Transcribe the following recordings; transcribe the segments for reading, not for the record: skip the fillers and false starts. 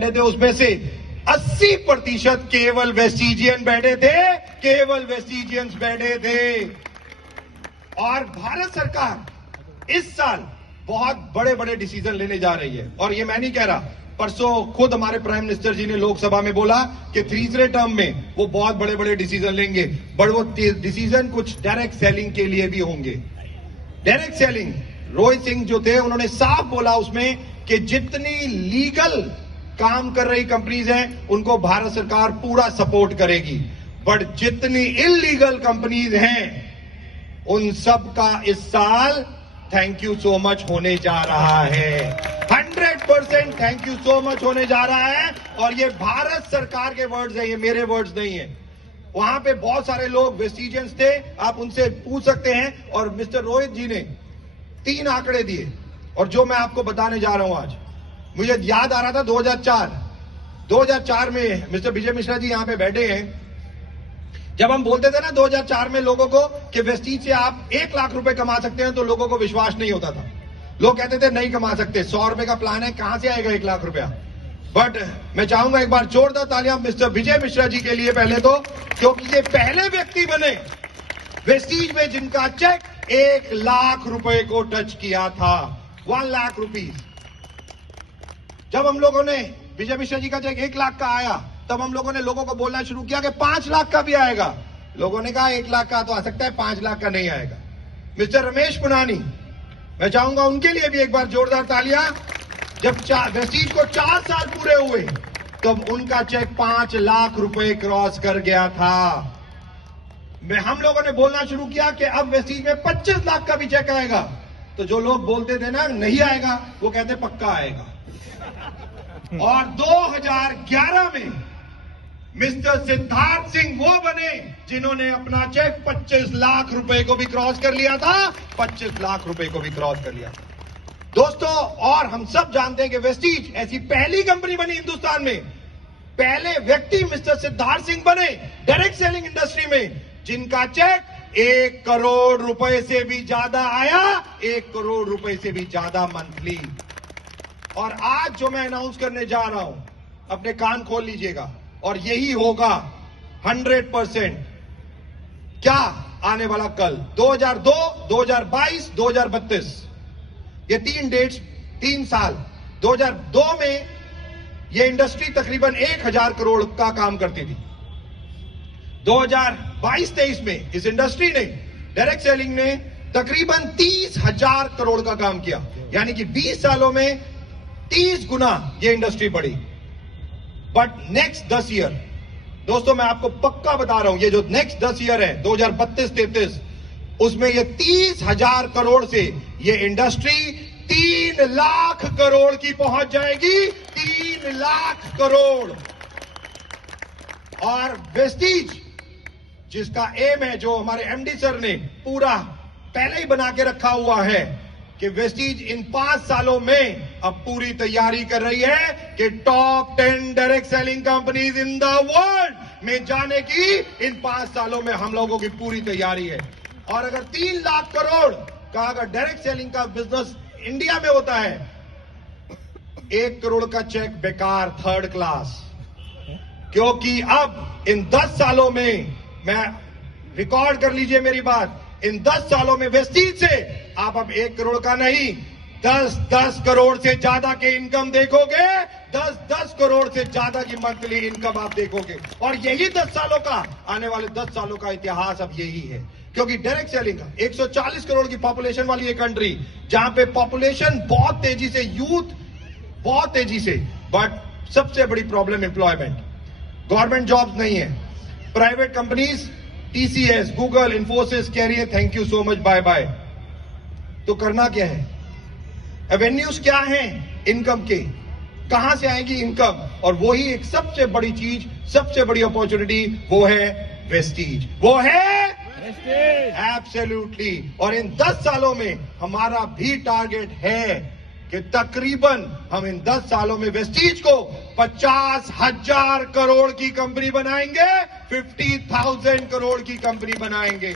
बैठे थे उसमें से 80% केवल वेस्टिजियन बैठे थे, केवल वेस्टिजियंस बैठे थे। और भारत सरकार इस साल बहुत बड़े बड़े डिसीजन लेने जा रही है। और ये मैं नहीं कह रहा, परसों खुद हमारे प्राइम मिनिस्टर जी ने लोकसभा में बोला कि तीसरे टर्म में वो बहुत बड़े बड़े डिसीजन लेंगे, बट वो डिसीजन कुछ डायरेक्ट सेलिंग के लिए भी होंगे। डायरेक्ट सेलिंग, रोहित सिंह जो थे उन्होंने साफ बोला उसमें कि जितनी लीगल काम कर रही कंपनीज हैं उनको भारत सरकार पूरा सपोर्ट करेगी, बट जितनी इलीगल कंपनीज हैं उन सब का इस साल थैंक यू सो मच होने जा रहा है। 100% थैंक यू सो मच होने जा रहा है। और ये भारत सरकार के वर्ड्स हैं, ये मेरे वर्ड्स नहीं है। वहां पे बहुत सारे लोग वेस्टिजियंस थे, आप उनसे पूछ सकते हैं। और मिस्टर रोहित जी ने 3 आंकड़े दिए, और जो मैं आपको बताने जा रहा हूं आज, मुझे याद आ रहा था 2004 में मिस्टर विजय मिश्रा जी यहां पे बैठे हैं। जब हम बोलते थे ना 2004 में लोगों को कि वेस्टीज से आप 1 लाख रुपए कमा सकते हैं, तो लोगों को विश्वास नहीं होता था। लोग कहते थे नहीं कमा सकते, 100 रुपए का प्लान है, कहां से आएगा 1 लाख रुपया। बट मैं चाहूंगा एक बार जोरदार तालियां मिस्टर विजय मिश्रा जी के लिए पहले तो, क्योंकि ये पहले व्यक्ति बने वेस्टीज में जिनका चेक 1 लाख रुपए को टच किया था। 1 लाख रुपीज। जब हम लोगों ने विजय मिश्रा जी का चेक 1 लाख का आया, तब हम लोगों ने लोगों को बोलना शुरू किया कि 5 लाख का भी आएगा। लोगों ने कहा 1 लाख का तो आ सकता है, 5 लाख का नहीं आएगा। मिस्टर रमेश पुनानी, मैं चाहूंगा उनके लिए भी एक बार जोरदार तालियां। जब वेस्टीज को 4 साल पूरे हुए तब उनका चेक 5 लाख रुपए क्रॉस कर गया था। हम लोगों ने बोलना शुरू किया कि अब वेस्टीज में 25 लाख का भी चेक आएगा। तो जो लोग बोलते थे ना नहीं आएगा, वो कहते पक्का आएगा। और 2011 में मिस्टर सिद्धार्थ सिंह वो बने जिन्होंने अपना चेक 25 लाख रुपए को भी क्रॉस कर लिया था। 25 लाख रुपए को भी क्रॉस कर लिया था दोस्तों। और हम सब जानते हैं कि वेस्टीज ऐसी पहली कंपनी बनी हिंदुस्तान में, पहले व्यक्ति मिस्टर सिद्धार्थ सिंह बने डायरेक्ट सेलिंग इंडस्ट्री में जिनका चेक 1 करोड़ रुपए से भी ज्यादा आया, 1 करोड़ रुपए से भी ज्यादा मंथली। और आज जो मैं अनाउंस करने जा रहा हूं, अपने कान खोल लीजिएगा, और यही होगा 100%। क्या आने वाला कल 2002, 2022, 2032, ये 3 डेट्स, 3 साल। 2002 में ये इंडस्ट्री तकरीबन 1000 करोड़ का काम करती थी। 2022-23 में इस इंडस्ट्री ने, डायरेक्ट सेलिंग ने तकरीबन 30,000 करोड़ का काम किया। यानी कि 20 सालों में 30 गुना ये इंडस्ट्री बढ़ी। बट नेक्स्ट 10 ईयर, दोस्तों मैं आपको पक्का बता रहा हूं, ये जो नेक्स्ट 10 ईयर है 2032-33, उसमें ये 30,000 करोड़ से ये इंडस्ट्री 3 लाख करोड़ की पहुंच जाएगी। 3 लाख करोड़। और वेस्टीज जिसका एम है, जो हमारे एमडी सर ने पूरा पहले ही बना के रखा हुआ है कि वेस्टीज इन 5 सालों में अब पूरी तैयारी कर रही है कि top 10 direct selling companies in the world में जाने की इन 5 सालों में हम लोगों की पूरी तैयारी है। और अगर 3 लाख करोड़ का अगर डायरेक्ट सेलिंग का बिजनेस इंडिया में होता है, 1 करोड़ का चेक बेकार, 3rd क्लास। क्योंकि अब इन 10 सालों में, मैं रिकॉर्ड कर लीजिए मेरी बात, इन 10 सालों में वेस्टीज से आप अब 1 करोड़ का नहीं, 10 करोड़ से ज्यादा के इनकम देखोगे। 10 करोड़ से ज्यादा की मंथली इनकम आप देखोगे। और यही 10 सालों का, आने वाले 10 सालों का इतिहास अब यही है। क्योंकि डायरेक्ट सेलिंग का 140 करोड़ की पॉपुलेशन वाली एक कंट्री, जहां पे पॉपुलेशन बहुत तेजी से, यूथ बहुत तेजी से, बट सबसे बड़ी प्रॉब्लम एम्प्लॉयमेंट, गवर्नमेंट जॉब्स नहीं है। Private companies, TCS, Google, Infosys कह रही है thank you so much, bye bye. तो करना क्या है? एवेन्यूज क्या हैं इनकम के, कहां से आएगी इनकम? और वही एक सबसे बड़ी चीज, सबसे बड़ी अपॉर्चुनिटी, वो है वेस्टीज, वो है एब्सोल्युटली। और इन 10 सालों में हमारा भी टारगेट है कि तकरीबन हम इन 10 सालों में वेस्टीज को 50,000 करोड़ की कंपनी बनाएंगे, 50,000 करोड़ की कंपनी बनाएंगे।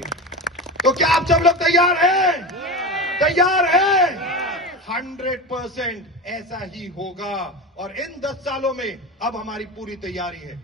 तो क्या आप सब लोग तैयार हैं? तैयार हैं? 100% ऐसा ही होगा और इन 10 सालों में अब हमारी पूरी तैयारी है।